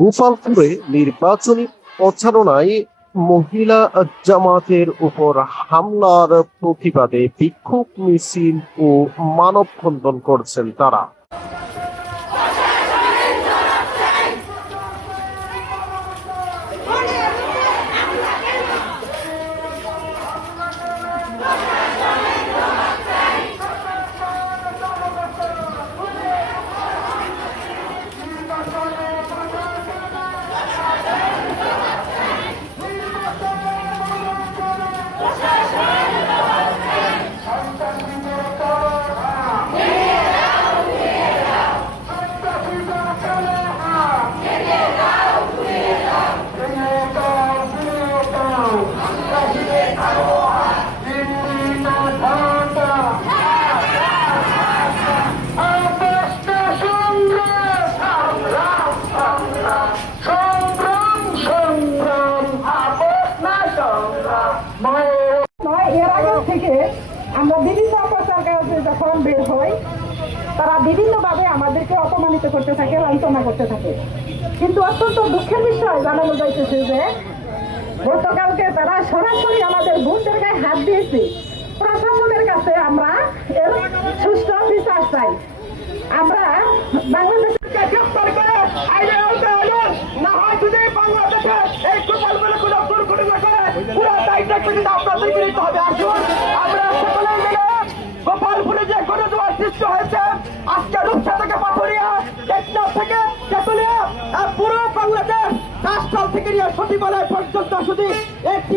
গোপালপুরে নির্বাচনী প্রচারণায় মহিলা জামাতের উপর হামলার প্রতিবাদে বিক্ষোভ মিছিল ও মানববন্ধন করছেন তারা। এর আগে থেকে আমরা বিভিন্ন অপচার কাজে যখন বের হই তারা বিভিন্নভাবে আমাদেরকে অপমানিত করতে থাকে, লাঞ্ছনা করতে থাকে। কিন্তু অত্যন্ত দুঃখের বিষয় জানানো যাইতেছে যে, গতকালকে তারা সরাসরি আমাদের বোনদের গায়ে হাত দিয়েছে। প্রশাসনের কাছে আমরা এর সুষ্ঠু বিচার চাই। আমরা বাংলাদেশের পুরো আপনাদেরকে নিতে হবে। আসুন আমরা সকলে মিলে গোপালপুরে যে গণজোয়ার সৃষ্টি হয়েছে, আজকে রূপসা থেকে পাথরিয়া, টেকনাফ থেকে তেতুলিয়া পুরো বাংলাদেশ কাজকাল থেকে নিয়ে সচিবালয় পর্যন্ত শুধু একটি